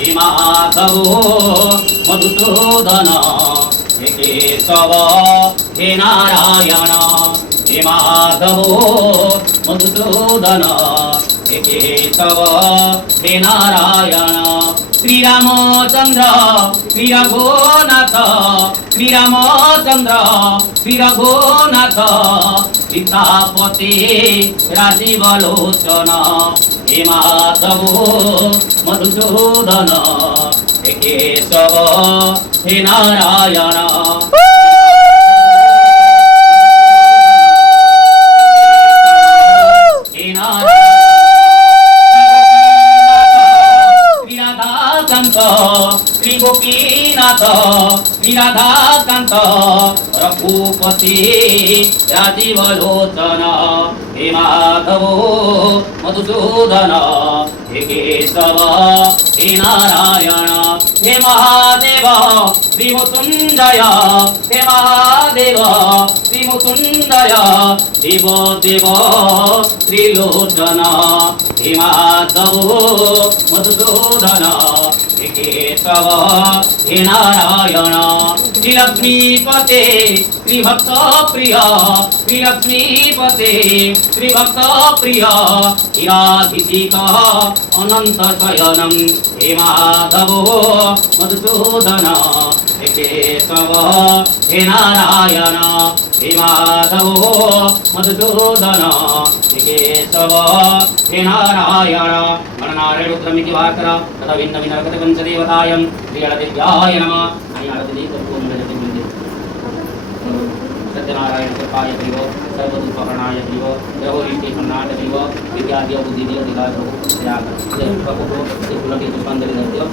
हे माधव मधुसूदन हे केशव हे नारायण हे माधव मधुसूदन हे केशव हे नारायण श्री रामचंद्र श्री रघुनाथ श्री रामचंद्र श्री रघुनाथ सीतापति राजीव लोचन हे माधव मधुसूदन हे केशव हे नारायण हे नारायण श्री गोपीनाथ श्री राधाकांत रघुपति राजीव लोचन हे माधव मधुसूदन हे केशव हे नारायण हे महादेव श्री मुकुंदय हे महादेव श्री मुकुंदय देव देव त्रिलोचन हे माधव मधुसूदन हे केशव हे नारायण श्री लक्ष्मीपते श्री भक्त प्रिय श्री लक्ष्मीपते श्री भक्त प्रिय हिराधिक अनंत शयनम हे माधव मधुसूदन हे केशव हे नारायण हे माधव मधुसूदन हे केशव हे नारायण गणनारायण रुद्रमिति वाकर तथा भिन्न विनरकत पंचदेवतायं श्रीगणदेव्याय नमः आणि आरती करून मिळते म्हणजे सत्यनारायण कृपाय देव सर्वदुःखहरणाय देव देवरीति सन्नाट देव विद्यादेव बुद्धिदेव दिगादेव त्याग जय प्रभु फुलके पुष्पांजलि देव